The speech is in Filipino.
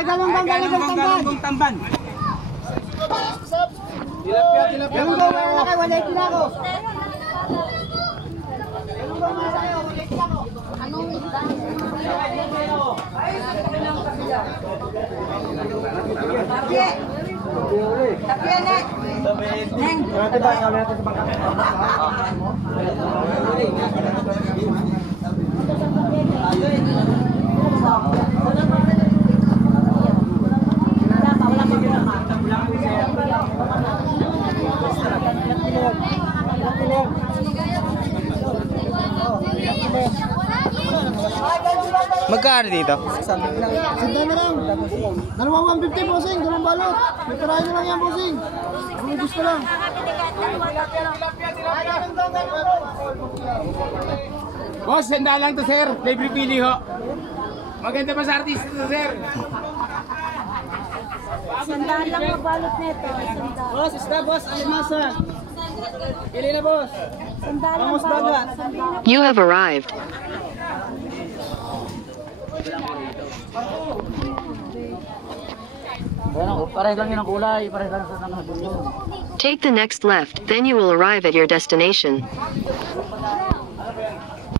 Ay, galunggong tamban. Tilapia. Galunggong malaki, 180 na ako. Galunggong malaki, 180 na ako. Anong isda? Tapia na. Neng. Magkano dito? Sandal na lang. Dalawang 150 bossing, dalawang balot. May tirahin na lang yan bossing. Ang gusto lang. Boss, sanda lang to sir. Libre pili ho. Maganda pa sa artista to sir. Sandaan lang ang balot nito. Sandaan. Boss, isda boss, alimasa. Pili na boss. Sandaan lang Vamos balot. baga. Sandaan. You have arrived. Pares lang yun ang kulay. Pares lang sa nanghabulong. Take the next left, then you will arrive at your destination.